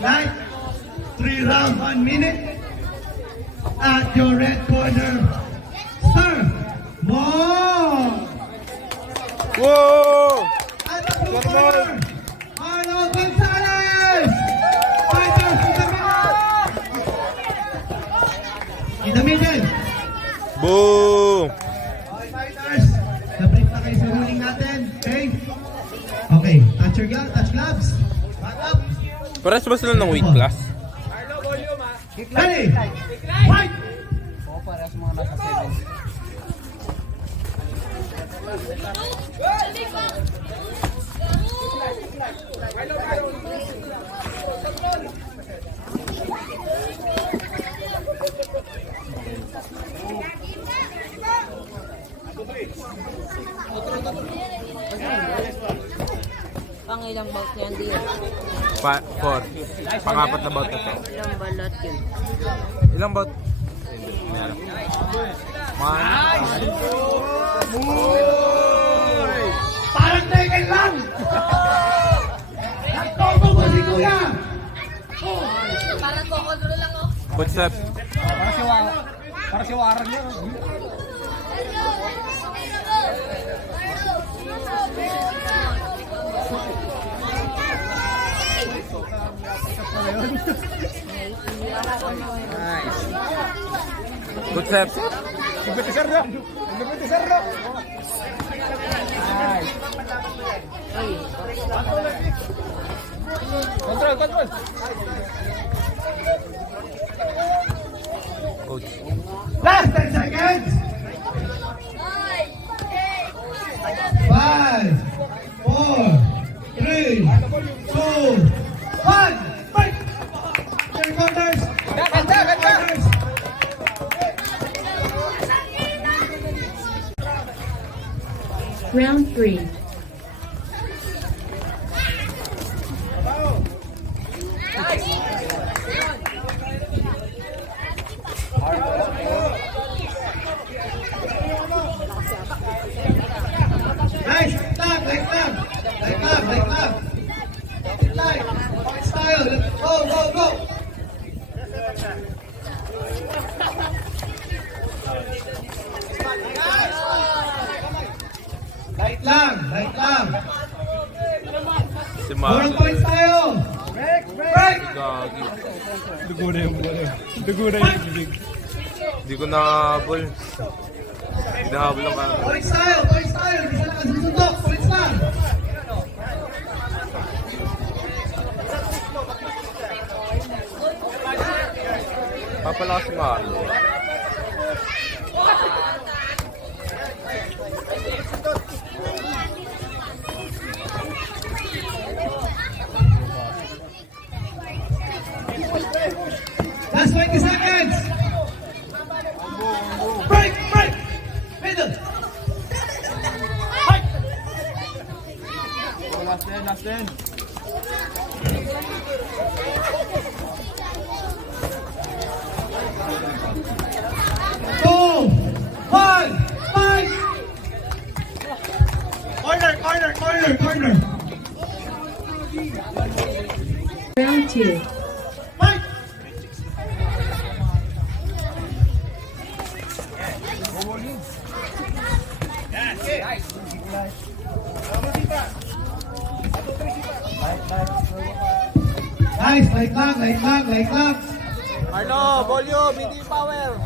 Light, 3 rounds, 1 minute. At your red corner, Sir More. Whoa! At the blue corner, Arnold Gonzalez. Fighters in the middle. In the middle. Boom! Okay, fighters. Na-break na kayo sa ruling natin. Okay? Okay, touch gloves. Back up. Pares ba sila ng weight class? Ready? Fight! Parehas mga nasa 7. Pang ilang bout niya, hindi yun. 4. Pang-apat na bout na to. Ilang balot yun. Ilang bout? Meron. Parang teken lang! Nagtogo mo si Kuya! Parang kokodro lang, oh. Footstep. Para si Warren yan. Footstep. Nagbetisar na. Nagbetisar na. Nice. Control. Coach. Last 10 seconds! 5, 4, 3, 2, 1, fight! Your corners! Ganda! Round 3. Nice! Like club! Point style! Go! Light lang! Si More Mark. points tayo! Break! Gagi. Dugo na yung bibig. Hindi ko nahabol. Hinahabol lang kami. Points tayo! Hindi sila nakasusundok! Points lang! Papalakas si Mark. Last 20 seconds! Break! Middle! Fight! Last 10. Two, one, fight! Corner! Round 2. Fight! Nice, light lang. Arno, volume, hindi power.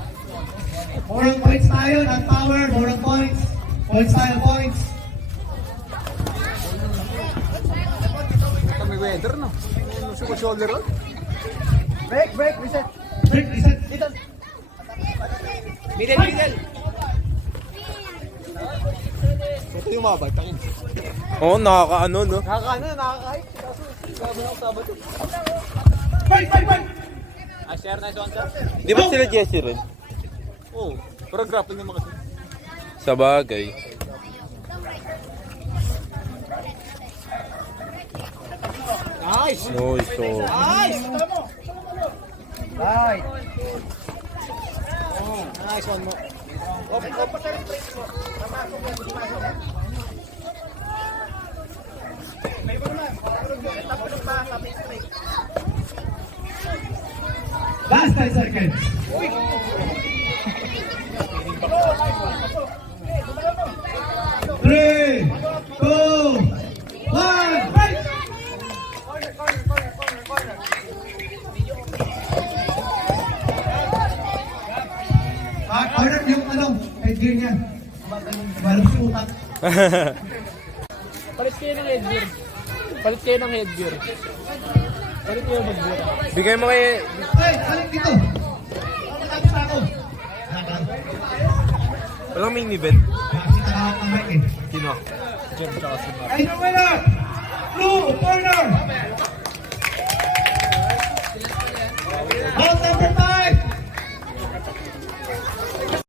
More on points tayo, not power. More on points. Points tayo, points. Ito may weather, no? Super shoulder, no? Break, reset. Break, reset. Middle. Ito yung mga batakin. Oo, nakakaano, no? Nakaka-hype. Sabi ako sabat. Fight! Share na one, sir. Di ba sila Jesse rin? Oo. Pero grappling naman kasi. Sa bagay. Nice! Nice, so. Nice! Right. Nice one more. last 10 seconds. Three, two, one, fight! Order yung headgear niya. Balong si utak. Palit kayo ng headgear. Palit kayo ng headgear. Palit kayo ng headgear. Bigay mo kay... Hey, balik dito. Matapos na ako. Walang main event. Nakakita ka ako ng mic eh. Sino? Jem tsaka si Mark. Ay, no winner! Blue corner! Out number 5!